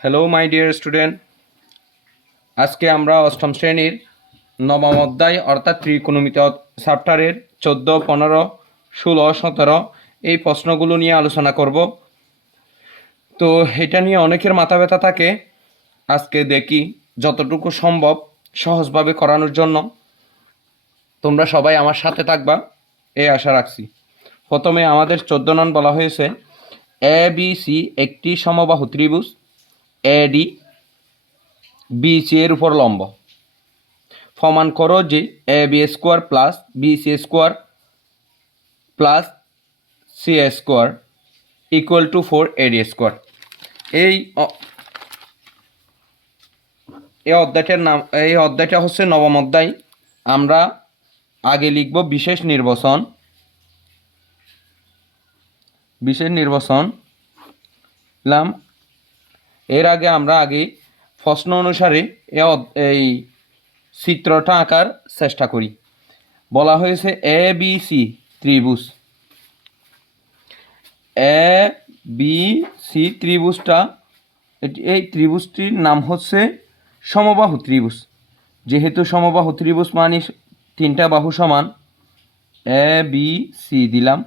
Hello my dear student, আজকে আমরা অষ্টম শ্রেণীর নবম অধ্যায় অর্থাৎ ত্রিকোণমিতি চ্যাপ্টারের 14, 15, 16, 17 এই প্রশ্নগুলো নিয়ে আলোচনা করব। তো এটা নিয়ে অনেকের মাথা ব্যথা থাকে। আজকে দেখি যতটুকু সম্ভব সহজভাবে করানোর জন্য তোমরা সবাই আমার সাথে থাকবা এই আশা রাখছি। প্রথমে আমাদের 14 নং বলা হয়েছে এ বি সি একটি সমবাহু ত্রিভুজ এডি বিসি এর উপর লম্ব। প্রমাণ করো যে A B square plus B C square plus C square equal to 4 AD square. এই অধ্যায়টার নাম, এই অধ্যায়টা হচ্ছে নবম অধ্যায়। আমরা আগে লিখব বিশেষ নির্বাচন। লিখলাম। এর আগে আমরা প্রশ্ন অনুসারে এই চিত্রটা আঁকার চেষ্টা করি। বলা হয়েছে এ বি সি ত্রিভুজ। এ বি সি ত্রিভুজটা, এই ত্রিভুজটির নাম হচ্ছে সমবাহু ত্রিভুজ। যেহেতু সমবাহু ত্রিভুজ মানে তিনটা বাহু সমান, এ বি সি দিলাম।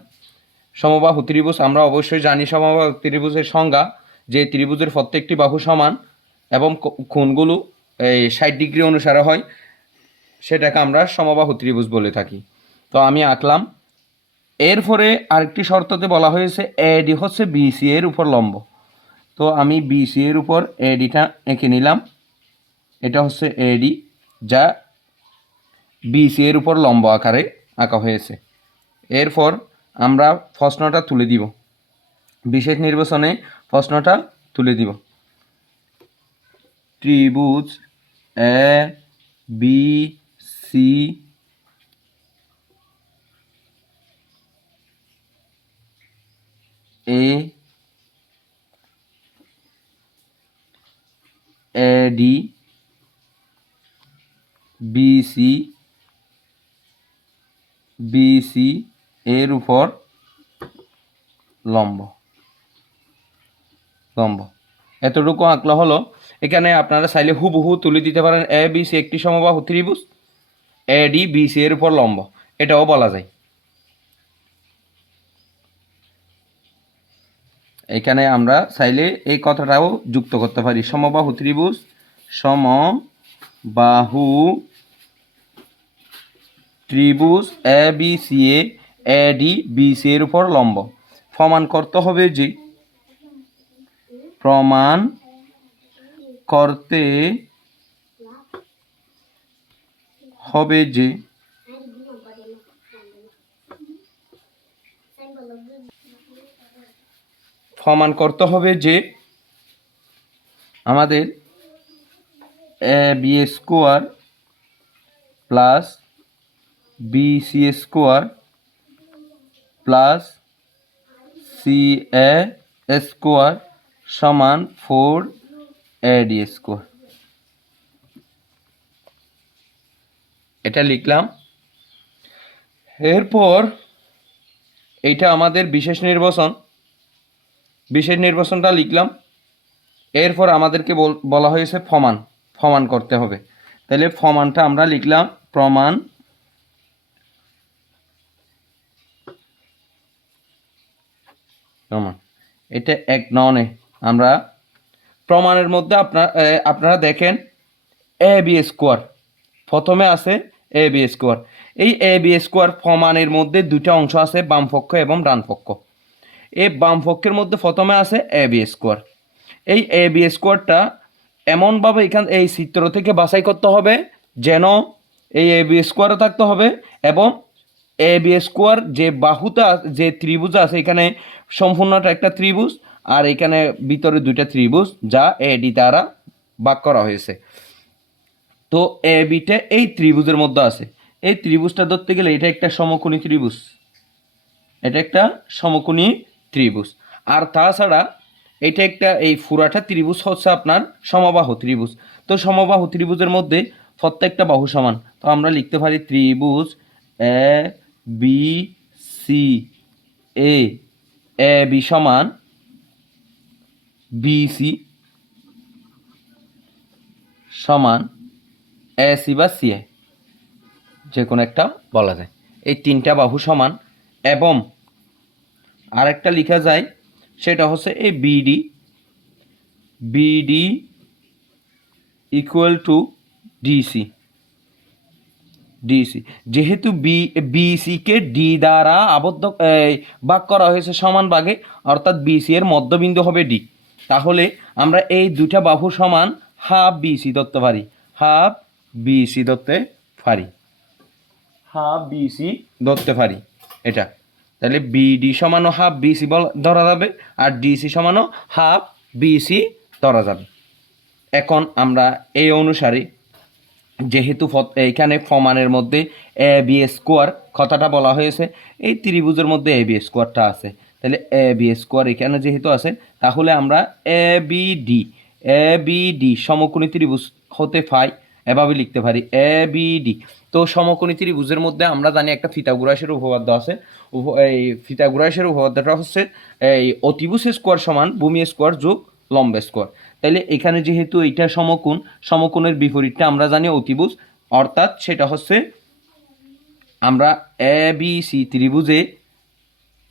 সমবাহু ত্রিভুজ আমরা অবশ্যই জানি সমবাহু ত্রিভুজের সংজ্ঞা, যে ত্রিভুজের প্রত্যেকটি বাহু সমান এবং কোণগুলো এই 60 ডিগ্রি অনুসারে হয়, সেটাকে আমরা সমবাহু ত্রিভুজ বলে থাকি। তো আমি আঁকলাম। এরপরে আরেকটি শর্ততে বলা হয়েছে এডি হচ্ছে বিসি এর উপর লম্ব। তো আমি বিসি এর উপর এডিটা এঁকে নিলাম। এটা হচ্ছে এডি, যা বিসি এর উপর লম্ব আকারে আঁকা হয়েছে। এরপর আমরা প্রশ্নটা তুলে দিব, বিশেষ নির্বাচনে প্রশ্নটা তুলে দিব। ত্রিভুজ এ বি সি এ এডি বিসি বিসি এর উপর লম্ব। এতটুকু আঁকলা হলো। এখানে আপনারা চাইলে হুবহু তুলে দিতে পারেন এ বি সি একটি সমবাহু ত্রিভুজ, এডি বিসি এর উপর লম্ব, এটাও বলা যায়। এখানে আমরা চাইলে এই কথাটাও যুক্ত করতে পারি, সমবাহু ত্রিভুজ, সমবাহু ত্রিভুজ এ বি সি এডি বিসি এর উপর লম্ব। প্রমাণ করতে হবে যে প্রমাণ করতে হবে যে আমাদের A B square plus B C square plus C A square সমান 4 AD স্কোয়ার। এটা লিখলাম। এরপর এইটা আমাদের বিশেষ নির্বাচনটা লিখলাম। এরপর আমাদেরকে বলা হয়েছে প্রমাণ করতে হবে। তাহলে প্রমাণটা আমরা লিখলাম, প্রমাণ এটা 1 ননে। আমরা প্রমাণের মধ্যে আপনারা দেখেন এ বি স্কোয়ার প্রথমে আছে, এ বি স্কোয়ার। এই এ বি স্কোয়ার প্রমাণের মধ্যে দুটো অংশ আছে, বাম পক্ষ এবং ডান পক্ষ। এই বাম পক্ষের মধ্যে প্রথমে আছে এ বি স্কোয়ার। এই এ বি স্কোয়ারটা এমনভাবে এই চিত্র থেকে বাছাই করতে হবে যেন এই এ বি স্কোয়ারও থাকতে হবে এবং এ বি স্কোয়ার যে বাহুটা, যে ত্রিভুজ আছে, এখানে সম্পূর্ণটা একটা ত্রিভুজ আর এখানে ভিতরে দুইটা ত্রিভুজ যা এডি দ্বারা ভাগ করা হয়েছে। তো এ বিটা এই ত্রিভুজের মধ্যে আছে। এই ত্রিভুজটা ধরতে গেলে এটা একটা সমকোণী ত্রিভুজ, আর তাছাড়া এটা একটা, এই পুরাটা ত্রিভুজ হচ্ছে আপনার সমবাহু ত্রিভুজ। তো সমবাহু ত্রিভুজের মধ্যে প্রত্যেকটা বাহু সমান। তো আমরা লিখতে পারি ত্রিভুজ এ বি সি এ বি সমান বিসি সমান এ সি বা সি এ, যে কোনো একটা বলা যায়। এই তিনটা বাহু সমান, এবং আরেকটা লেখা যায় সেটা হচ্ছে এই BD, BD equal to DC, DC যেহেতু বিসিকে ডি দ্বারা আবদ্ধ ভাগ করা হয়েছে সমান ভাগে, অর্থাৎ বিসি এর মধ্যবিন্দু হবে ডি, তাহলে আমরা এই দুটা বাহু সমান হাফ বিসি ধরতে পারি, হাফ বিসি ধরতে পারি, হাফ বিসি ধরতে পারি এটা। তাহলে বিডি সমানও হাফ বিসি ধরা যাবে, আর ডিসি সমানও হাফ বিসি ধরা যাবে। এখন আমরা এই অনুসারে, যেহেতু এইখানে প্রমাণের মধ্যে এ বি স্কোয়ার কথাটা বলা হয়েছে, এই ত্রিভুজের মধ্যে এ বি স্কোয়ারটা আছে, তাহলে এ বি স্কোয়ার এখানে যেহেতু আছে, তাহলে আমরা এ বি ডি সমকোণী ত্রিভুজ হতে পাই, এভাবে লিখতে পারি এ বি ডি। তো সমকোণী ত্রিভুজের মধ্যে আমরা জানি একটা ফিথাগোরাসের উপপাদ্য আছে, এই ফিথাগোরাসের উপপাদ্যটা হচ্ছে এই অতিভুজ স্কোয়ার সমান ভূমি স্কোয়ার যোগ লম্ব স্কোয়ার। তাহলে এখানে যেহেতু এইটা সমকোণ, সমকোণের বিপরীতটা আমরা জানি অতিভুজ, অর্থাৎ সেটা হচ্ছে আমরা এ বি সি ত্রিভুজে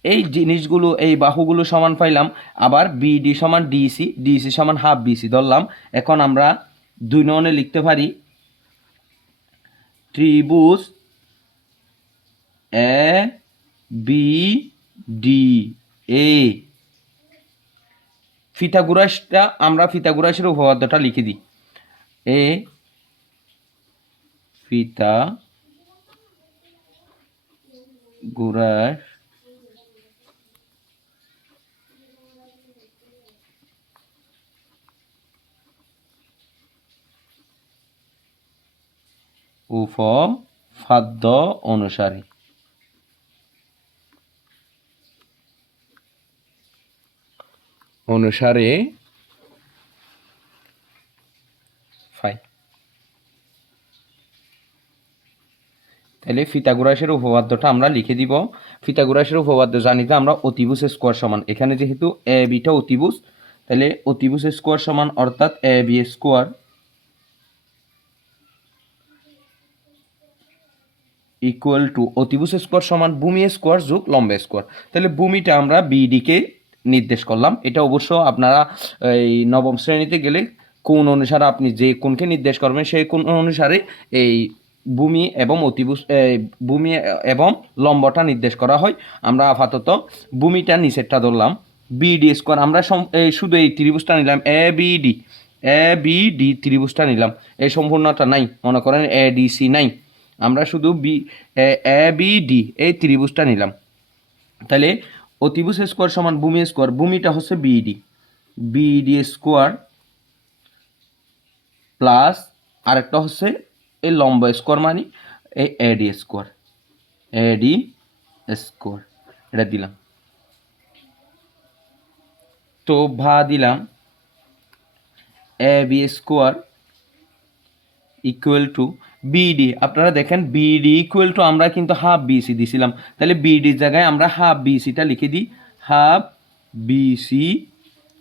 এই জিনিসগুলো, এই বাহুগুলো সমান পাইলাম, আবার বিডি সমান ডিসি, ডিসি সমান হাফ বিসি ধরলাম। এখন আমরা 2 ননে লিখতে পারি ত্রিভুজ এ বি ডি এ। ফিথাগোরাসটা আমরা ফিথাগোরাসের উপপাদ্যটা লিখে দিই, এ ফিথাগোরাস উপপাদ্য অনুসারে ফাই। তাহলে ফিথাগোরাসের উপপাদ্যটা আমরা লিখে দিব। ফিথাগোরাসের উপপাদ্য জানিতে আমরা অতিভুজ স্কোয়ার সমান, এখানে যেহেতু এ বিটা অতিভুজ, তাহলে অতিভুজ স্কোয়ার সমান অর্থাৎ এ বি স্কোয়ার ইকুয়াল টু অতিভুজ স্কোয়ার সমান ভূমি স্কোয়ার যোগ লম্ব স্কোয়ার। তাহলে ভূমিটা আমরা বিডিকে নির্দেশ করলাম, এটা অবশ্য আপনারা এই নবম শ্রেণীতে গেলে কোন অনুসারে আপনি যে কোনকে নির্দেশ করবেন সেই কোন অনুসারে এই ভূমি এবং অতিভুজ ভূমি এবং লম্বটা নির্দেশ করা হয়। আমরা আপাতত ভূমিটা নিচেরটা ধরলাম বিডি স্কোয়ার, আমরা শুধু এই ত্রিভুজটা নিলাম এ বি ডি ত্রিভুজটা নিলাম, এই সম্পূর্ণটা নাই, মনে করেন এ ডি সি নাই, আমরা শুধু এ বি ডি এই ত্রিভুজটা নিলাম। তাহলে অতিভুজ স্কোয়ার সমান ভূমি স্কোয়ার, ভূমিটা হচ্ছে বিডি, বিডি স্কোয়ার প্লাস আরেকটা হচ্ছে এই লম্ব স্কোয়ার মানে এই এডি স্কোয়ার, এডি স্কোয়ার এটা দিলাম। তো ভা দিলাম A B square equal to B D. আপনারা দেখেন বিডি ইকুয়াল টু আমরা কিন্তু হাফ বিসি দিছিলাম, তাহলে বিডির জায়গায় আমরা হাফ বিসিটা লিখে দিই, half BC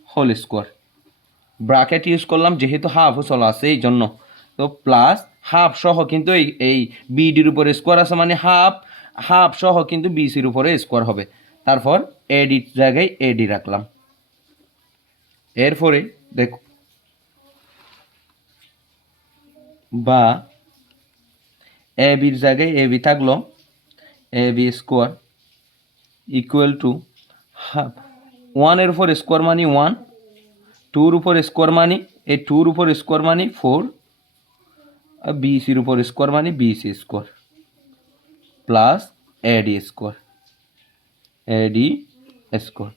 whole square, bracket use করলাম যেহেতু হাফও চলা আছে এই জন্য। তো প্লাস হাফ সহ কিন্তু এই বিডির উপরে স্কোয়ার আছে মানে হাফ সহ কিন্তু বিসির উপরে স্কোয়ার হবে। তারপর এডির জায়গায় এডি রাখলাম। এরপরে দেখো বা এ বির জায়গায় এ বি থাকলো, A B square equal to half, 1-এর উপর স্কোয়ার মানি 1, 2-র উপর স্কোয়ার মানি এই 2-র উপর স্কোয়ার মানি 4, আর বিসির উপর স্কোয়ার মানি বিসি স্কোয়ার প্লাস এডি স্কোয়ার, এডি স্কোয়ার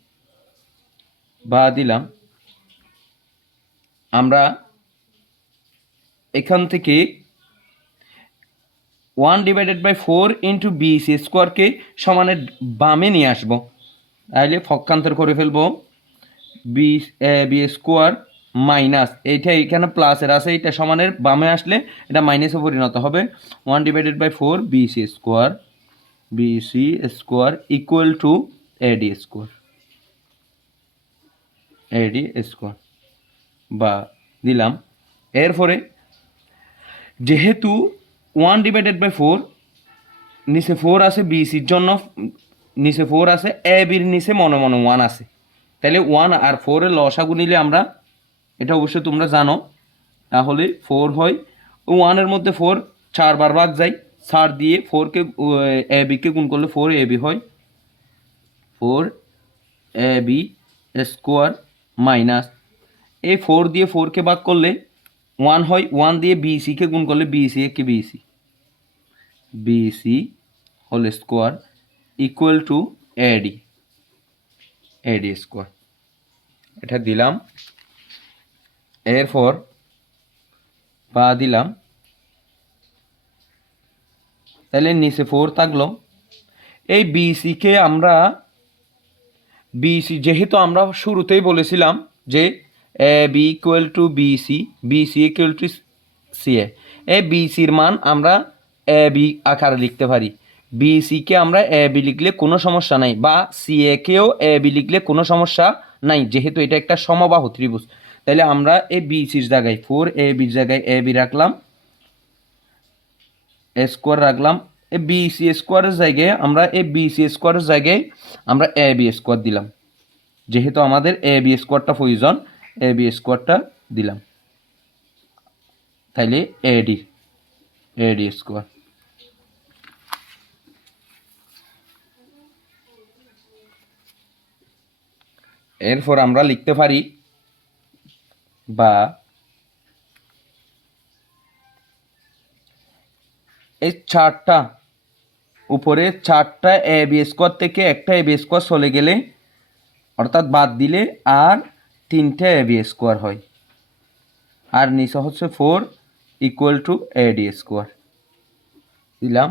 বা দিলাম। আমরা এখান থেকে 1/4 ইন্টু বিসি স্কোয়ারকে সমানের বামে নিয়ে আসবো, তাহলে পক্ষান্তর করে ফেলবো বি স্কোয়ার মাইনাস এইটা এখানে প্লাসের আছে, এটা সমানের বামে আসলে এটা মাইনাসে পরিণত হবে, 1/4 BC square equal to eddy square বা দিলাম। এরপরে যেহেতু 1/4 নিচে 4 আছে বিসির জন্য, নিচে 4 আছে, এ বির নিচে মনে মনে 1 আছে, তাহলে 1 আর 4 এর লসাগু নিলে আমরা, এটা অবশ্যই তোমরা জানো, তাহলে 4 হয়, 1 এর মধ্যে 4 4 বার ভাগ যায়, 4 দিয়ে 4কে এ বিকে গুণ করলে 4 এ বি হয়, 4 এ বি স্কোয়ার মাইনাস এই 4 দিয়ে 4কে ভাগ করলে 1 হয়, 1 দিয়ে বিসিকে গুণ করলে বিসি একে BC, BC whole square equal to AD, AD square, এটা দিলাম। এরপর বা দিলাম, তাহলে নিচে 4 থাকলো। এই বিসিকে আমরা, বিসি যেহেতু আমরা শুরুতেই বলেছিলাম যে A B equal to B C, B C equal to C A, এই বিসির মান আমরা এ বি আকারে লিখতে পারি, বিসিকে আমরা এ বি লিখলে কোনো সমস্যা নাই, বা সিএকেও এ বি লিখলে কোনো সমস্যা নাই, যেহেতু এটা একটা সমবাহু ত্রিভুজ। তাহলে আমরা এই বিসির জায়গায় 4 এ বির জায়গায় এ বি রাখলাম, স্কোয়ার রাখলাম, এই বিসি স্কোয়ারের জায়গায় আমরা এই বিসি স্কোয়ারের জায়গায় আমরা এ বি স্কোয়ার দিলাম, যেহেতু আমাদের এ বি স্কোয়ারটা প্রয়োজন, এ বি স্কোয়ারটা দিলাম, তাইলে এডি, এডি স্কোয়ার। এরপর আমরা লিখতে পারি বা এই চারটা উপরে 4টা এ বি স্কোয়ার থেকে একটা এ বি স্কোয়ার চলে গেলে, অর্থাৎ বাদ দিলে আর 3টে এ বি স্কোয়ার হয়, আর নিচে হচ্ছে 4 ইকুয়াল টু এডি স্কোয়ার দিলাম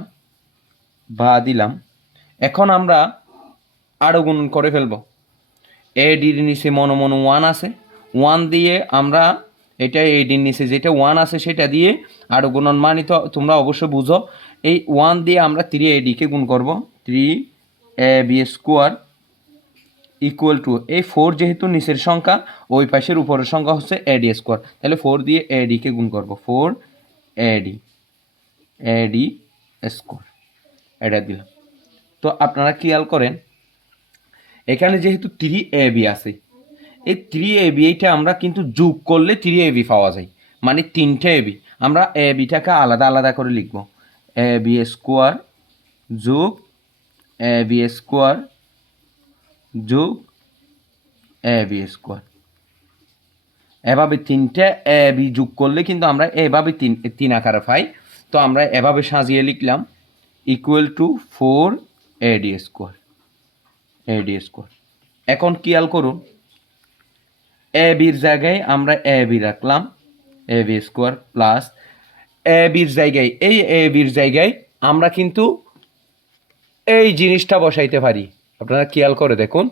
বা দিলাম। এখন আমরা আরও গুণ করে ফেলব, এডির নিচে মনো মনো 1 আছে, 1 দিয়ে আমরা এটা এডির নিচে যেটা 1 আছে সেটা দিয়ে আরও গুণন মানিত তোমরা অবশ্যই বুঝো, এই 1 দিয়ে আমরা 3 এডিকে গুণ করব, 3 এ বি স্কোয়ার ইকুয়াল টু এই 4 যেহেতু নিচের সংখ্যা, ওই পাশের উপরের সংখ্যা হচ্ছে এডি স্কোয়ার, তাহলে 4 দিয়ে এডিকে গুণ করব, 4 এডি, এডি স্কোয়ার, এটা দিলাম। তো আপনারা খেয়াল করেন এখানে যেহেতু 3 এ বি আছে, এই 3 এ বি এইটা আমরা কিন্তু যোগ করলে 3 এ বি পাওয়া যায়, মানে 3টে এ বি, আমরা এ বিটাকে আলাদা আলাদা করে লিখব, এ বি স্কোয়ার যোগ এ বি স্কোয়ার যোগ এ বি স্কোয়ার, এভাবে 3টে এ বি যোগ করলে কিন্তু আমরা এভাবে তিন আকারে পাই। তো আমরা এভাবে সাজিয়ে লিখলাম equal to 4 A D square, A D square. এখন খেয়াল করুন, এ বির জায়গায় আমরা এ বি রাখলাম, এ বি স্কোয়ার প্লাস এ বির জায়গায়, এই এ বির জায়গায় আমরা কিন্তু এই জিনিসটা বসাইতে পারি, আপনারা খেয়াল করে দেখুন,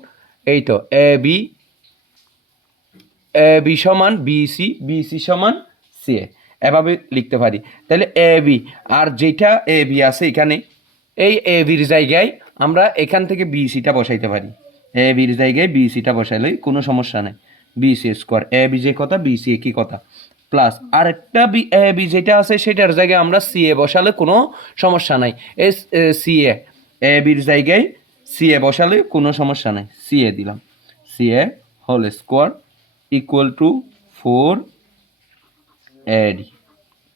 এই তো এ বি, এ বি সমান বিসি, বিসি সমান সিএ, এভাবে লিখতে পারি। তাহলে এ বি আর যেটা এ বি আছে এখানে, এই এ বির জায়গায় আমরা এখান থেকে বিসিটা বসাইতে পারি, এ বির জায়গায় বিসিটা বসাইলে কোনো সমস্যা নেই, বিসি স্কোয়ার, এ বি যে কথা বিসি একই কথা, প্লাস আরেকটা বি এ বি যেটা আছে সেটার জায়গায় আমরা সিএ বসালে কোনো সমস্যা নাই, এস সিএ, এ বির জায়গায় সিএ বসালে কোনো সমস্যা নাই, সিএ দিলাম, C A whole square equal to 4 A D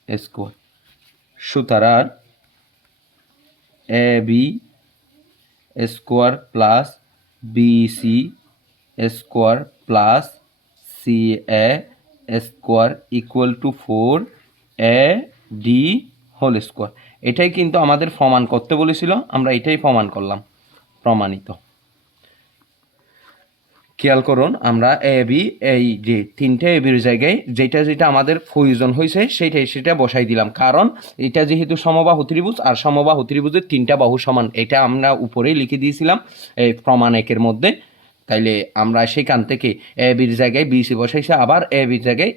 square. সুতরাং A B square plus B C square plus C A square equal to 4 A D whole square. এটাই কিন্তু আমাদের প্রমাণ করতে বলেছিল, আমরা এটাই প্রমাণ করলাম, প্রমাণিত। খেয়াল করুন, আমরা এ বি এই যে 3টে এ বির জায়গায় যেটা যেটা আমাদের প্রয়োজন হয়েছে সেটা বসাই দিলাম, কারণ এটা যেহেতু সমবাহু ত্রিভুজ, আর সমবাহু ত্রিভুজের 3টা বাহু সমান, এটা আমরা উপরেই লিখে দিয়েছিলাম এই প্রমাণ একের মধ্যে। তাইলে আমরা সেখান থেকে এ বির জায়গায় বিসি বসাইছে, আবার এ বির জায়গায়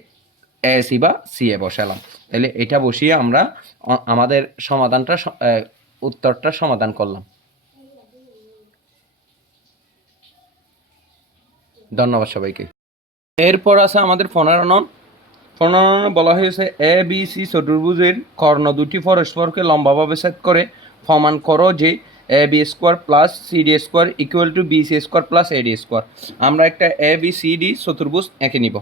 এ সি বা সি এ বসালাম, তাহলে এটা বসিয়ে আমরা আমাদের সমাধানটা, উত্তরটা সমাধান করলাম। ধন্যবাদ সবাইকে। এরপর আছে আমাদের 15 নং, প্রণয়নে বলা হয়েছে এ বি সি চতুর্ভুজের কর্ণ দুটি পরস্পরকে লম্বাভাবে ছেদ করে প্রমাণ করো যে A B square plus C D square equal to B C square plus A D square. আমরা একটা এ বি সি ডি চতুর্ভুজ এঁকে নিব।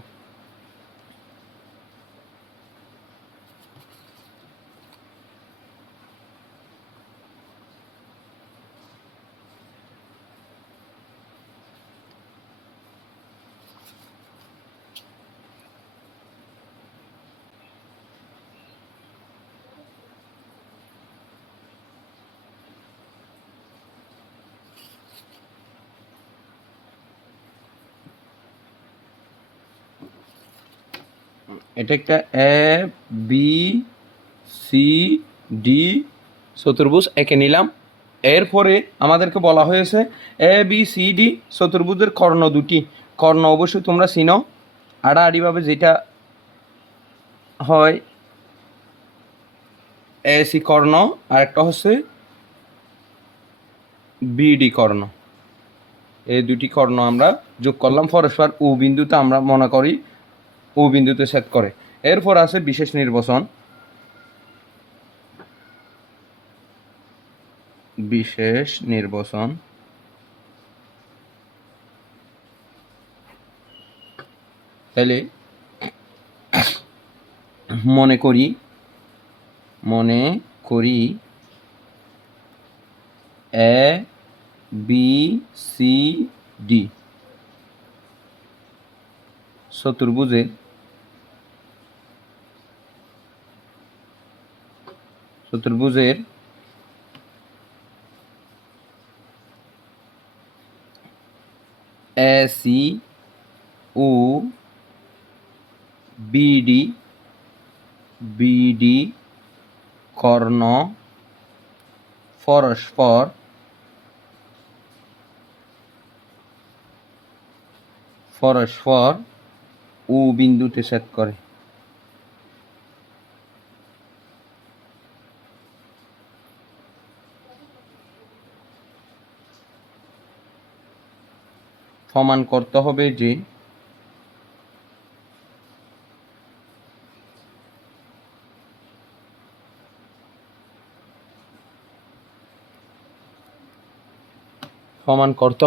এটা একটা এ বি সি ডি চতুর্ভুজ এঁকে নিলাম। এরপরে আমাদেরকে বলা হয়েছে এ বি সি ডি চতুর্ভুজের কর্ণ দুটি। কর্ণ অবশ্যই তোমরা চিনো, আড়াআড়িভাবে যেটা হয় এ সি কর্ণ, আর একটা হচ্ছে বিডি কর্ণ। এই দুটি কর্ণ আমরা যোগ করলাম পরস্পর ও বিন্দুতে, আমরা মনে করি ও বিন্দুতে ছেদ করে। এরপর আছে বিশেষ নির্বাচন। বিশেষ নির্বাচন তাহলে মনে করি এ বি সি ডি চতুর্ভুজের এ সি ও বিডি কর্ণ পরস্পর ও বিন্দুতে ছেদ করে। প্রমাণ করতে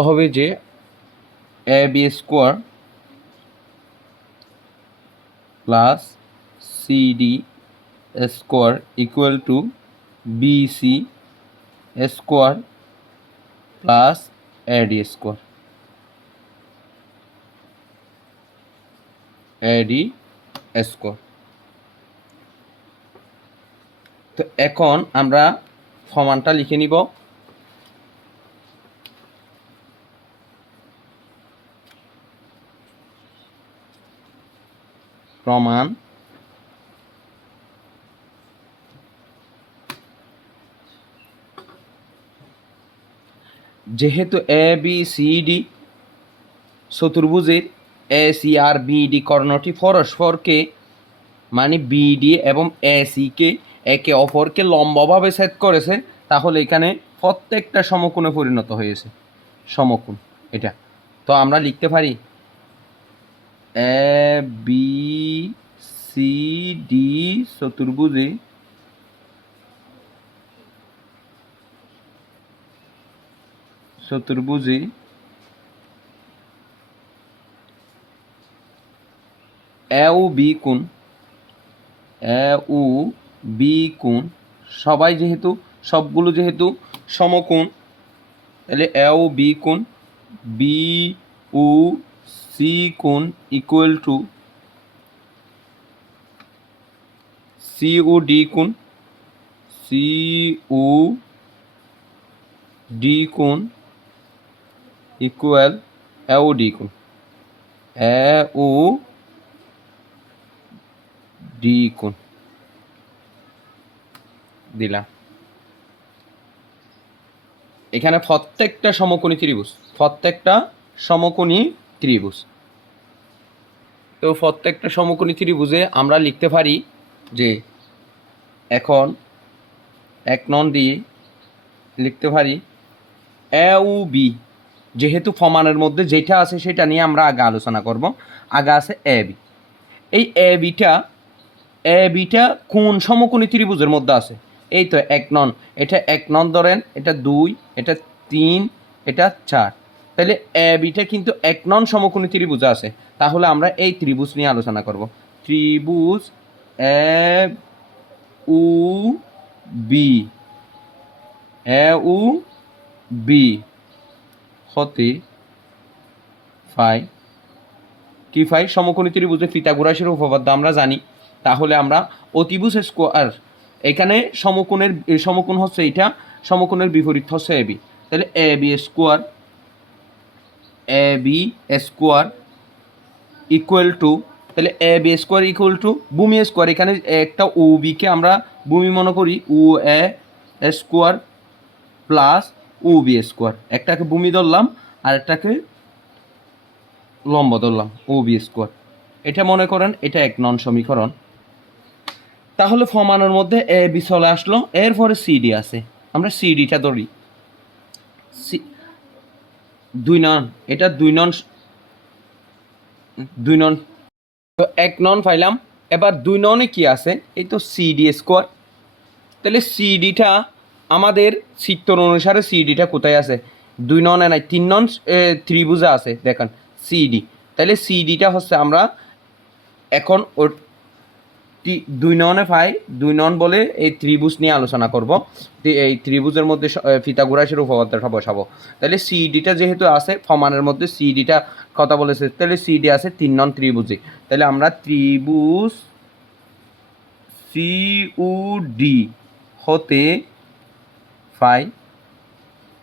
হবে যে A B square plus C D square equal to B C square plus A D square. তো এখন আমরা প্রমাণটা লিখে নিব। প্রমাণ যেহেতু এ বি সি ডি চতুর্ভুজের এ সি আর বিডি কর্ণটি পরস্পরকে মানে বিডি এবং এ সিকে একে অপরকে লম্বভাবে ছেদ করেছে, তাহলে এখানে প্রত্যেকটা সমকোণে পরিণত হয়েছে। সমকোণ এটা তো আমরা লিখতে পারি এ বি সি ডি চতুর্ভুজে এ ও বি কোণ সবগুলো যেহেতু সমকোণ, তাহলে এ ও বি কোণ, বি ও সি কোণ ইকুয়াল টু সি ও ডি কোণ ইকুয়াল এ ও ডি কোণ দিলাম। এখানে প্রত্যেকটা সমকোণী ত্রিভুজ। তো প্রত্যেকটা সমকোণী ত্রিভুজে আমরা লিখতে পারি যে এখন 1 নং দিয়ে লিখতে পারি এ ও বি, যেহেতু প্রমাণের মধ্যে যেটা আছে সেটা নিয়ে আমরা আগে আলোচনা করব। আগে আছে এ বি। এই এ বিটা কোন সমকোণী ত্রিভুজের মধ্যে আছে? এই তো 1 নং, এটা 1 নং ধরেন, এটা 2, এটা 3, এটা 4। তাহলে এ বিটা কিন্তু 1 নং সমকোণী ত্রিভুজে আছে। তাহলে আমরা এই ত্রিভুজ নিয়ে আলোচনা করব। ত্রিভুজ এ উ বি, এ উ বি হতে ফাই কি ফাই? সমকোণী ত্রিভুজের পিথাগোরাসের উপপাদ্য আমরা জানি। তাহলে আমরা অতিভুজ স্কোয়ার, এখানে সমকোণ হচ্ছে এইটা, সমকোণের বিপরীত হচ্ছে এ বি। তাহলে এ বি স্কোয়ার ইকুয়াল টু, তাহলে এ বি স্কোয়ার ইকুয়াল টু ভূমি স্কোয়ার, এখানে একটা ও বিকে আমরা ভূমি মনে করি, ও A square plus O B square. একটাকে ভূমি ধরলাম আর একটাকে লম্ব ধরলাম, ও বি স্কোয়ার। এটা মনে করেন এটা 1 নং সমীকরণ। তাহলে ফরমানের মধ্যে এ বি চলে আসলো, এরপরে সিডি আছে, আমরা সিডিটা ধরি। 2 নং, এটা 2 নং, 2 নং, তো 1 নং পাইলাম। এবার 2 নংয়ে কি আছে? এই তো সিডি স্কোয়ার। তাহলে সিডিটা আমাদের চিত্র অনুসারে সিডিটা কোথায় আছে? 2 নংয়ে নাই, 3 নং ত্রিভুজে আছে, দেখেন সিডি। তাহলে সিডিটা হচ্ছে আমরা এখন 2 নংয়ে পাই, 2 নং বলে এই ত্রিভুজ নিয়ে আলোচনা করব। এই ত্রিভুজের মধ্যে পিথাগোরাসের উপপাদ্যটা বসাবো। তাহলে সিডিটা যেহেতু আছে ফরমানের মধ্যে, সিডিটা কথা বলেছে, তাহলে সিডি আছে 3 নং ত্রিভুজে। তাহলে আমরা ত্রিভুজ সিউডি হতে পাই,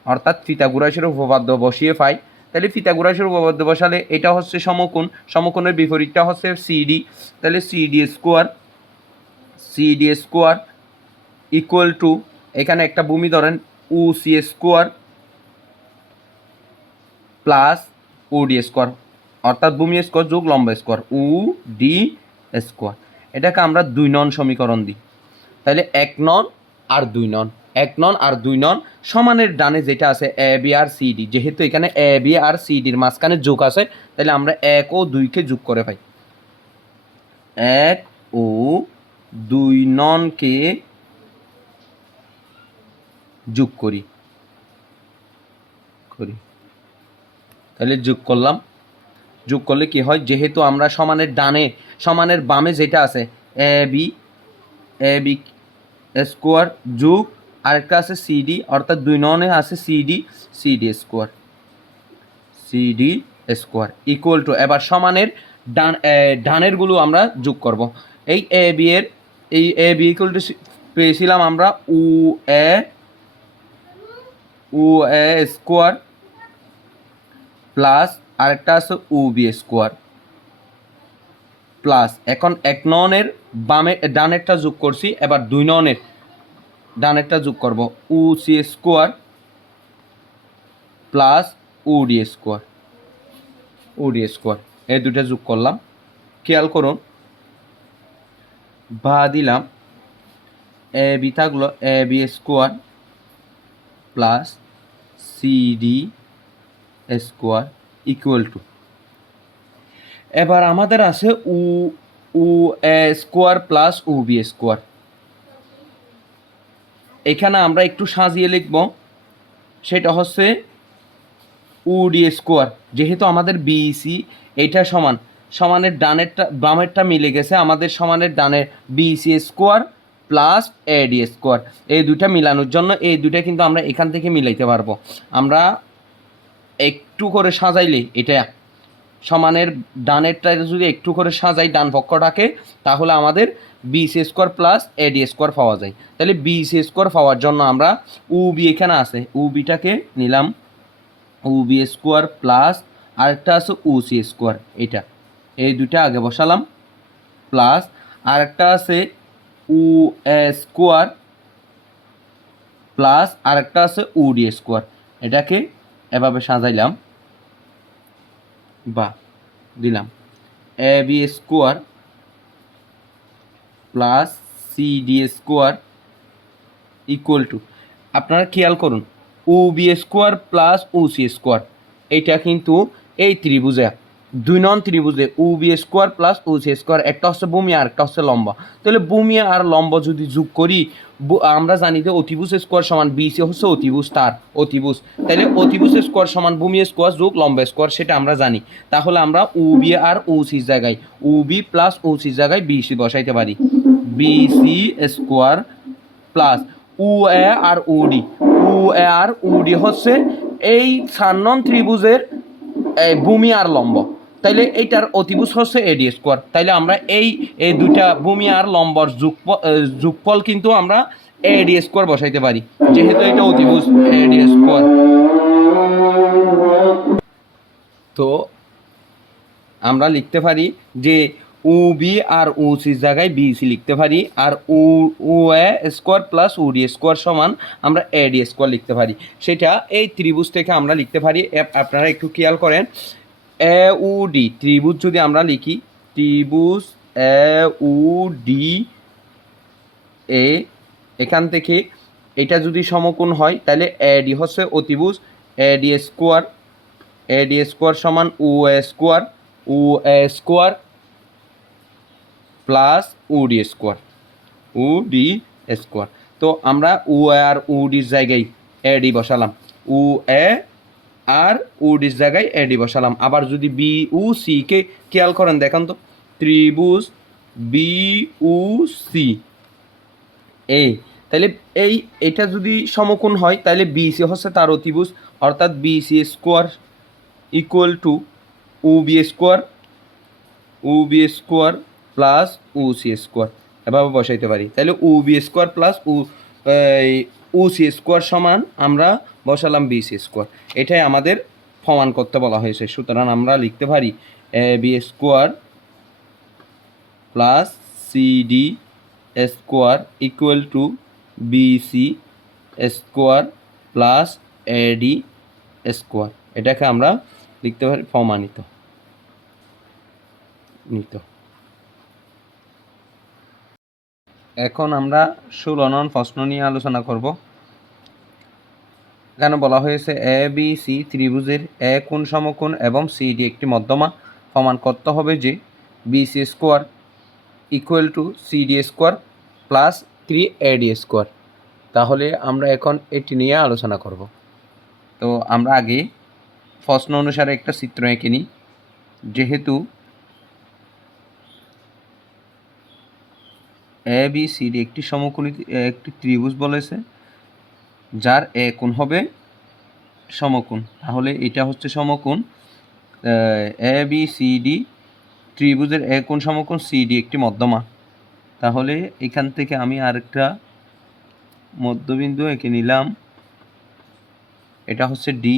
অর্থাৎ পিথাগোরাসের উপপাদ্য বসিয়ে পাই। তাহলে পিথাগোরাসের উপপাদ্য বসালে এটা হচ্ছে সমকোণ, সমকোণের বিপরীতটা হচ্ছে সিডি। তাহলে সিডি স্কোয়ার ইকুয়াল টু, এখানে একটা ভূমি ধরেন ও সি স্কোয়ার প্লাস ও ডি স্কোয়ার, অর্থাৎ ভূমি স্কোয়ার যোগ লম্ব স্কোয়ার, ও ডি স্কোয়ার। এটাকে আমরা 2 নং সমীকরণ দিই। তাহলে 1 নং আর 2 নং, 1 নং আর 2 নং সমানের ডানে যেটা আছে এ বি আর সিডি, যেহেতু এখানে এ বি আর সিডির মাঝখানে যোগ আছে, তাহলে আমরা 1 ও 2কে যোগ করে পাই। 1 ও 2 নংকে যোগ করি, তাহলে যোগ করলাম। যোগ করলে কি হয়? যেহেতু আমরা সমানের ডানে, সমানের বামে যেটা আছে এ বি স্কোয়ার যোগ আরেকটা আছে সিডি, অর্থাৎ 2 নংয়ে আছে সিডি স্কোয়ার ইকুয়াল টু, এবার সমানের ডানেরগুলো আমরা যোগ করব। এই এ বি ইকুয়াল টু পেয়েছিলাম আমরা ও এ স্কোয়ার প্লাস আরেকটা আছে ও বি স্কোয়ার প্লাস, এখন 1 নংয়ের বামে ডানেরটা যোগ করছি, এবার 2 নংয়ের ডানেরটা যোগ করব, ও সি স্কোয়ার প্লাস ও ডি স্কোয়ার, এই দুটা যোগ করলাম। খেয়াল করুন, বা দিলাম, এ বি থাকলো A B square plus C D square equal to, এবার আমাদের আছে O A square plus O B square. এখানে আমরা একটু সাজিয়ে লিখব, সেটা হচ্ছে ও ডি স্কোয়ার, যেহেতু আমাদের বিসি এইটা সমানের ডানেরটা বামেরটা মিলে গেছে, আমাদের সমানের ডানের বিসি স্কোয়ার প্লাস এডি স্কোয়ার, এই দুইটা মিলানোর জন্য এই দুইটা কিন্তু আমরা এখান থেকে মিলাইতে পারবো। আমরা একটু করে সাজাইলে, এটা সমানের ডানেরটা যদি একটু করে সাজাই ডান পক্ষটাকে, তাহলে আমাদের বিসি স্কোয়ার প্লাস এডি স্কোয়ার পাওয়া যায়। তাহলে বিসি স্কোয়ার পাওয়ার জন্য আমরা ও বি এখানে আছে, ও বিটাকে নিলাম, ও বি স্কোয়ার প্লাস আরেকটা আছে ও সি স্কোয়ার, এটা এই দুইটা আগে বসালাম, প্লাস আরেকটা আছে ও এ স্কোয়ার প্লাস আরেকটা আছে ও ডি স্কোয়ার, এটাকে এভাবে সাজাইলাম বা দিলাম A B square plus C D square equal to, আপনারা খেয়াল করুন O B square plus O C square, এইটা কিন্তু এই ত্রিভুজে দুই নং ত্রিভুজে O B square plus O C square, একটা হচ্ছে ভূমি আর একটা হচ্ছে লম্বা। তাহলে ভূমি আর লম্ব যদি যোগ করি, আমরা জানি যে অতিভুজ স্কোয়ার সমান বি সি হচ্ছে অতিভুজ তার অতিভুজ, তাহলে অতিভুজ স্কোয়ার সমান ভূমি স্কোয়ার যোগ লম্ব স্কোয়ার, সেটা আমরা জানি। তাহলে আমরা ও বি আর ও সির জায়গায় ও বি প্লাস ও সির জায়গায় বি সি বসাইতে পারি। বি সি স্কোয়ার প্লাস ও এ আর ও ডি, ও এ আর ও ডি হচ্ছে এই 4 নং ত্রিভুজের ভূমি আর লম্ব, তাইলে এইটার অতিভুজ হচ্ছে এডি স্কোয়ার। তাইলে আমরা এই দুইটা ভূমি আর লম্বর যোগফল কিন্তু আমরা এডি স্কোয়ার বসাইতে পারি, যেহেতু এটা অতিভুজ এডি স্কোয়ার। তো আমরা লিখতে পারি যে ও বি আর ও সির জায়গায় বি সি লিখতে পারি, আর ও A square plus O D square সমান আমরা এ ডি স্কোয়ার লিখতে পারি। সেটা এই ত্রিভুজ থেকে আমরা লিখতে পারি। আপনারা একটু খেয়াল করেন, এ ও ডি ত্রিভুজ যদি আমরা লিখি, ত্রিভুজ এ ও ডি এ, এখান থেকে এটা যদি সমকোণ হয় তাহলে এ ডি হচ্ছে অতিভুজ এ ডি স্কোয়ার সমান ও A square plus O D square. তো আমরা ও আর ও ডির জায়গায় এ ডি বসালাম, ও এ আর ও ডির জায়গায় এ ডি বসালাম। আবার যদি বি ও সি কে খেয়াল করেন, দেখেন তো, ত্রিভুজ বি ও সি এ, তাহলে এটা যদি সমকোণ হয় তাহলে বি সি হচ্ছে তার অতিভুজ, অর্থাৎ B C square equal to O B square plus O C square, এভাবে বসাইতে পারি। তাহলে O B square plus O C square সমান আমরা বসালাম বি সি স্কোয়ার। এটাই আমাদের প্রমাণ করতে বলা হয়েছে। সুতরাং আমরা লিখতে পারি A B square plus C D square equal to B C square plus A D square. এটাকে আমরা লিখতে পারি প্রমাণিত। এখন আমরা 16 নং প্রশ্ন নিয়ে আলোচনা করব। এখানে বলা হয়েছে এ বি সি ত্রিভুজের এ কোণ সমকোণ এবং সি ডি একটি মধ্যমা। প্রমাণ করতে হবে যে B C square equal to C D square plus 3 A D square. তাহলে আমরা এখন এটি নিয়ে আলোচনা করব। তো আমরা আগে প্রশ্ন অনুসারে একটা চিত্র এঁকে নিই। যেহেতু এ বি সি ডি একটি সমকোণী একটি ত্রিভুজ বলেছে, যার এ কোণ হবে সমকোণ, তাহলে এটা হচ্ছে সমকোণ। এ বি সি ডি ত্রিভুজের এ কোণ সমকোণ, সি ডি একটি মধ্যমা। তাহলে এখান থেকে আমি আরেকটা মধ্যবিন্দু এঁকে নিলাম, এটা হচ্ছে ডি,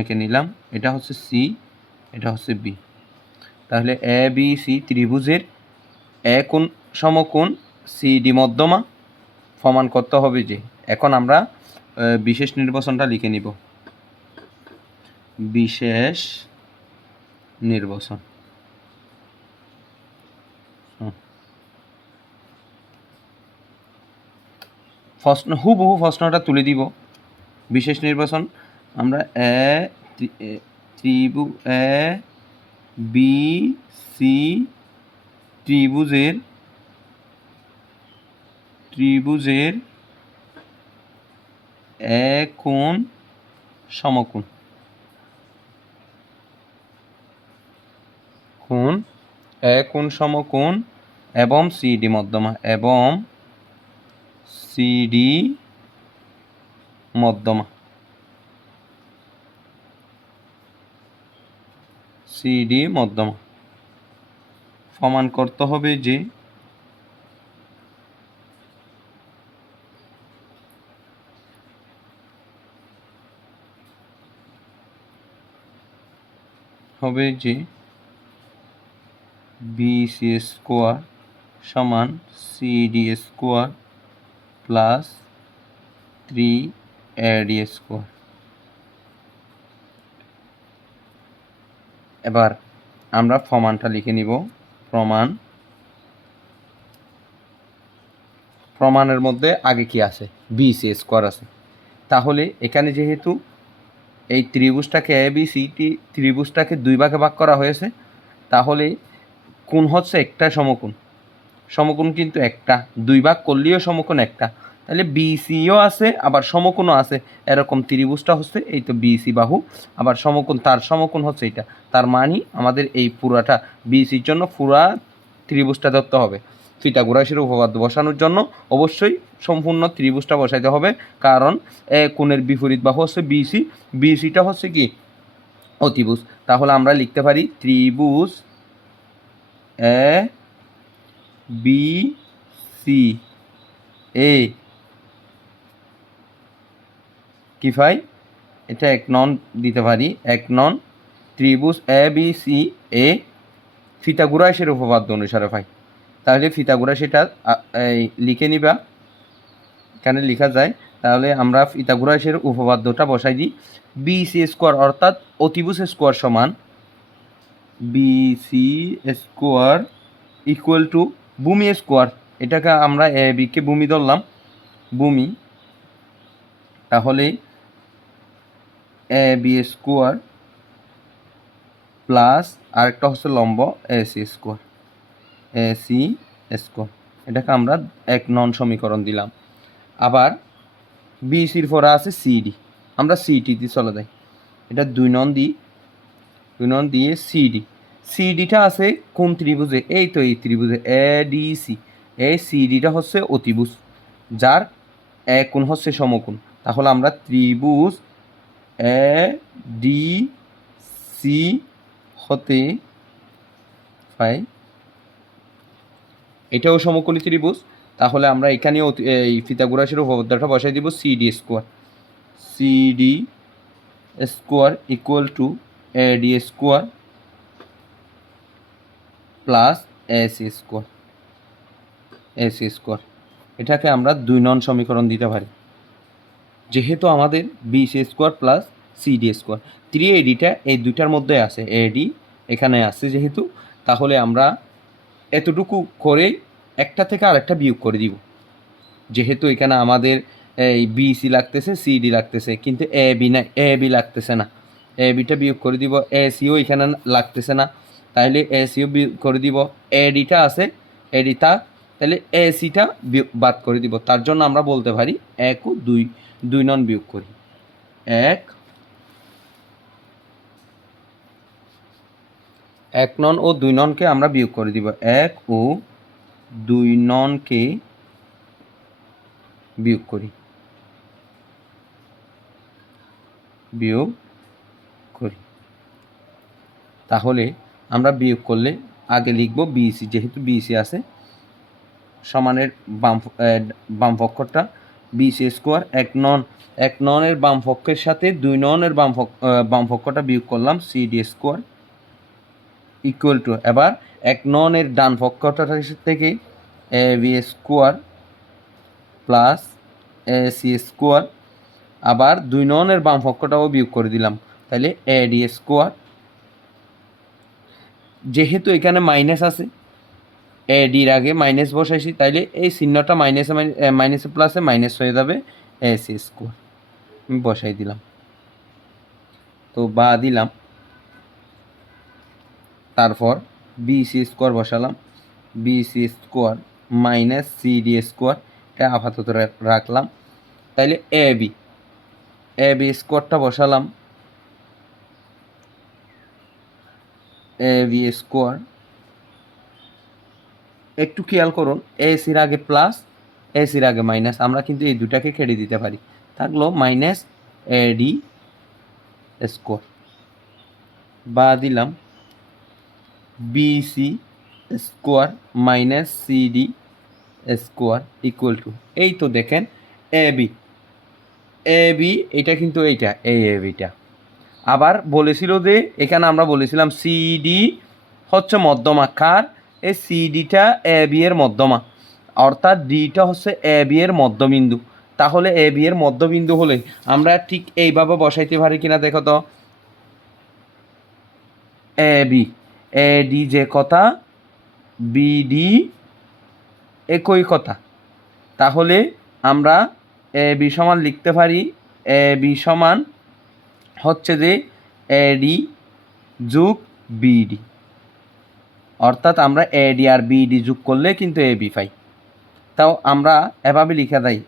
এঁকে নিলাম। এটা হচ্ছে সি, এটা হচ্ছে বি। তাহলে এ বি সি ত্রিভুজের এ কোণ সমকোণ, সি ডি মধ্যমা। প্রমাণ করতে হবে যে, এখন আমরা বিশেষ নির্বাচনটা লিখে নিব। বিশেষ নির্বাচন হুবহু প্রশ্নটা তুলে দিব। বিশেষ নির্বাচন আমরা এ বি সি ত্রিভুজের এ কোণ সমকোণ এবং সি ডি মধ্যমা, প্রমাণ করতে হবে যে বি সি স্কোয়ার সমান C D square plus 3 A D square. এবার আমরা প্রমাণটা লিখে নিব। প্রমাণের মধ্যে আগে কি আছে? বি সি স্কোয়ার আছে। তাহলে এখানে যেহেতু এই ত্রিভুজটাকে এ বি সি ত্রিভুজটাকে দুই ভাগে ভাগ করা হয়েছে, তাহলে কোণ হচ্ছে একটা সমকোণ, সমকোণ কিন্তু একটা, দুই ভাগ করলেও সমকোণ একটা, তাহলে বিসিও আছে আবার সমকোণও আছে। এরকম ত্রিভুজটা হচ্ছে এই তো বিসি বাহু, আবার সমকোণ, তার সমকোণ হচ্ছে এটা। তার মানে আমাদের এই পুরাটা বিসির জন্য পুরা ত্রিভুজটা ধরতে হবে। পিথাগোরাসের উপপাদ্য বসানোর জন্য অবশ্যই সম্পূর্ণ ত্রিভুজটা বসাইতে হবে, কারণ কোণের বিপরীত বাহু হচ্ছে বিসি, বিসিটা হচ্ছে কি অতিভুজ। তাহলে আমরা লিখতে পারি ত্রিভুজ এ বি সি এ কি ভাই, এটা এক নন দিতে পারি, এক নন ত্রিভুজ এ বি সি এ পিথাগোরাসের উপপাদ্য অনুসারে ভাই। তাহলে পিথাগোরাস এটা এই লিখে নিবা, এখানে লেখা যায়। তাহলে আমরা পিথাগোরাসের উপপাদ্যটা বসাই দিই। বি সি স্কোয়ার অর্থাৎ অতিভুজ স্কোয়ার সমান B C square equal to ভূমি স্কোয়ার। এটাকে আমরা এ বিকে ভূমি ধরলাম, ভূমি। তাহলে এ বি স্কোয়ার প্লাস আরেকটা হচ্ছে লম্ব A C square, A C square. এটাকে আমরা এক নন সমীকরণ দিলাম। আবার বিসির পরে আছে সিডি, আমরা সিটিতে চলে যাই, এটা দুই নন দিই, দুই নন দিয়ে সিডি। সিডিটা আছে কোন ত্রিভুজে, এই তো এই ত্রিভুজে এ ডি সি। এই সিডিটা হচ্ছে অতিভুজ, যার এক কোণ হচ্ছে সমকোণ। তাহলে আমরা ত্রিভুজ এ ডি সি হতে পাই, এটাও সমকোণী ত্রিভুজ। তাহলে আমরা এখানে এই পিথাগোরাসের উপপাদ্যটা বসাই দিব, C D square, C D square equal to eddy square plus A C square, A C square. এটাকে আমরা দুই নন সমীকরণ দিতে পারি, যেহেতু আমাদের BC square plus C D square. Three এডিটা এই দুইটার মধ্যে আছে, এডি এখানে আছে যেহেতু, তাহলে আমরা এতটুকু করে একটা থেকে আরেকটা বিয়োগ করে দিব। যেহেতু এখানে আমাদের এই বিসি লাগতেছে, সিডি লাগতেছে, কিন্তু এ বি না, এ বি লাগতেছে না, এ বিটা বিয়োগ করে দিব। এসিও এখানে লাগতেছে না, তাহলে এসিও বিয়োগ করে দিব। এডিটা আছে, এডিটা, তাহলে এসিটা বাদ করে দিব। তার জন্য আমরা বলতে পারি এক ও দুই, দুই নন বিয়োগ করি। এক নন ও দুই ননকে আমরা বিয়োগ করে দিব, এক ও দুই ননকে বিয়োগ করি, বিয়োগ করি। তাহলে আমরা বিয়োগ করলে আগে লিখব বিসি, যেহেতু বিসি আছে, সমানের বাম পক্ষটা বিসি স্কোয়ার, এক ননের বাম পক্ষের সাথে দুই ননের বাম পক্ষটা বিয়োগ করলাম, সিডি স্কোয়ার ইকুয়াল টু, এবার এক ননের ডান পক্ষটা থেকে A B square plus A C square, আবার দুই ননের বাম পক্ষটাও বিয়োগ করে দিলাম, তাহলে এ ডি স্কোয়ার। যেহেতু এখানে মাইনাস আছে, এ ডির আগে মাইনাস বসাইছি, তাইলে এই চিহ্নটা মাইনাসে প্লাসে মাইনাস হয়ে যাবে, এ সি স্কোয়ার আমি বসাই দিলাম, তো বা দিলাম। তারপর বিসি স্কোয়ার বসালাম, BC square minus CD square, এটা আপাতত রাখলাম। তাইলে এ বি স্কোয়ারটা বসালাম, এ বি স্কোয়ার। একটু খেয়াল করুন, এসির আগে প্লাস, এসির আগে মাইনাস, আমরা কিন্তু এই দুটাকে কেটে দিতে পারি, থাকলো মাইনাস এডি স্কোয়ার। বা দিলাম BC square minus CD square equal to, এই তো দেখেন এ বি এটা কিন্তু এইটা এই এ বিটা। আবার বলেছিল যে এখানে আমরা বলেছিলাম সিডি হচ্ছে মধ্যমা, কার, এই সিডিটা এ বি এর মধ্যমা, অর্থাৎ ডিটা হচ্ছে এ বি এর মধ্যবিন্দু। তাহলে এ বি এর মধ্যবিন্দু হলে আমরা ঠিক এইভাবে বসাইতে পারি কিনা দেখো তো, এ বি, এ ডি যে কথা, বিডি একই কথা। তাহলে আমরা এ বি সমান লিখতে পারি এ বি সমান হচ্ছে যে এডি যোগ বিডি, অর্থাৎ আমরা এডি আর বিডি যোগ করলে কিন্তু এ বি পাই। তাও আমরা এভাবে লিখে দেই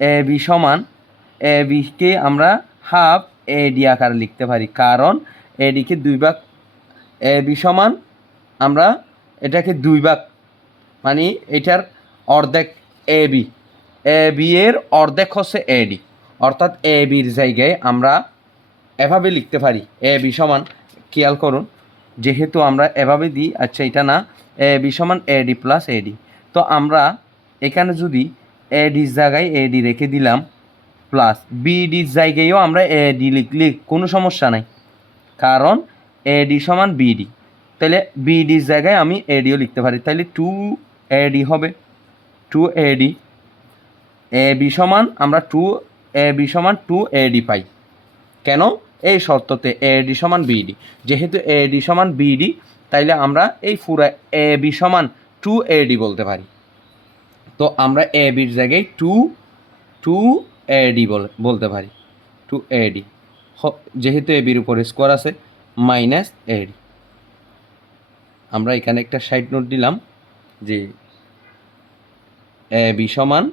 এ বি সমান এ বিকে আমরা হাফ এডি আকারে লিখতে পারি, কারণ এডিকে 2 ভাগ, এ বি সমান আমরা এটাকে 2 ভাগ, মানে এটার অর্ধেক এ বি এর অর্ধেক হচ্ছে এডি, অর্থাৎ এ বির জায়গায় আমরা এভাবে লিখতে পারি এ বি সমান, খেয়াল করুন যেহেতু আমরা এভাবে দিই, আচ্ছা এটা না, এ বি সমান এডি প্লাস এডি। তো আমরা এখানে যদি এডির জায়গায় এডি রেখে দিলাম, প্লাস বিডির জায়গায়ও আমরা এডি লিখলে কোনো সমস্যা নাই, কারণ এডি সমান বিডি, তাহলে বিডির জায়গায় আমি এডিও লিখতে পারি, তাহলে 2 এডি হবে, 2 এডি। এ বি সমান আমরা 2 এডি পাই, কেন? এই শর্ততে এডি সমান বিডি, যেহেতু এডি সমান বিডি তাইলে আমরা এই পুরা এ বি সমান 2 এডি বলতে পারি। তো আমরা এ বির জায়গায় 2 এডি বলতে পারি, 2 এডি, যেহেতু এ বির উপরে স্কোয়ার আছে মাইনাস এডি। আমরা এখানে একটা সাইড নোট দিলাম যে এ বি সমান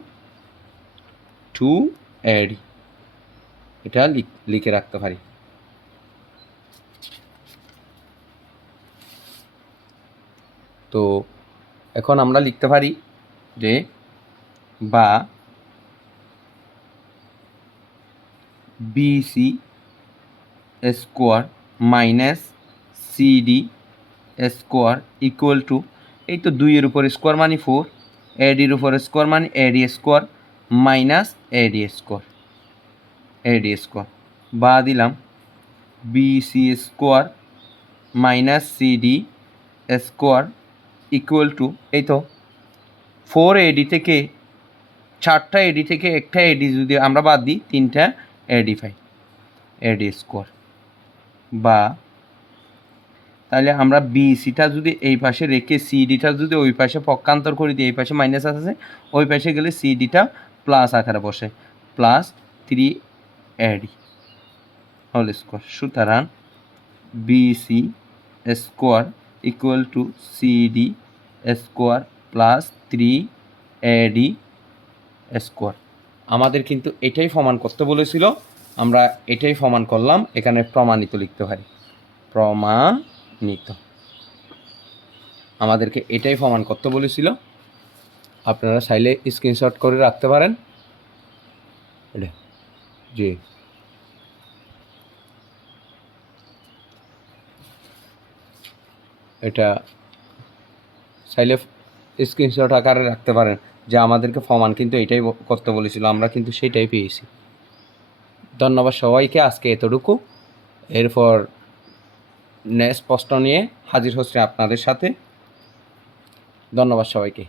2 এডি, এটা লিখে রাখতে পারি। তো এখন আমরা লিখতে পারি যে বা BC square minus CD square equal to, এই তো 2 এর উপর স্কোয়ার মানে 4, এডির উপর স্কোয়ার মানে AD square minus AD square, বা দিলাম BC square minus CD square equal to, এই তো 4 এডি থেকে 4টা এডি থেকে একটা এডি যদি আমরা বাদ দিই 3টা এডি পাই, এডি স্কোয়ার। বা তাহলে আমরা বিসিটা যদি এই পাশে রেখে সিডিটা যদি ওই পাশে পক্ষান্তর করে দিই, এই পাশে মাইনাস আছে ওই পাশে গেলে সিডিটা প্লাস আকারে বসে, প্লাস 3 এডি হোল স্কোয়ার। সুতরাং BC square equal to CD square plus 3 AD square. আমাদের কিন্তু এটাই প্রমাণ করতে বলেছিল, আমরা এটাই প্রমাণ করলাম, এখানে প্রমাণিত লিখতে পারি, প্রমাণিত, আমাদেরকে এটাই প্রমাণ করতে বলেছিল। আপনারা চাইলে স্ক্রিনশট করে রাখতে পারেন, জি এটা চাইলে স্ক্রিনশট আকারে রাখতে পারেন যে আমাদেরকে প্রমাণ কিন্তু এটাই করতে বলেছিল, আমরা কিন্তু সেটাই পেয়েছি। ধন্যবাদ সবাইকে, আজকে এতটুকু। এরপর নেক্সট প্রশ্ন নিয়ে হাজির হচ্ছে আপনাদের সাথে। ধন্যবাদ সবাইকে।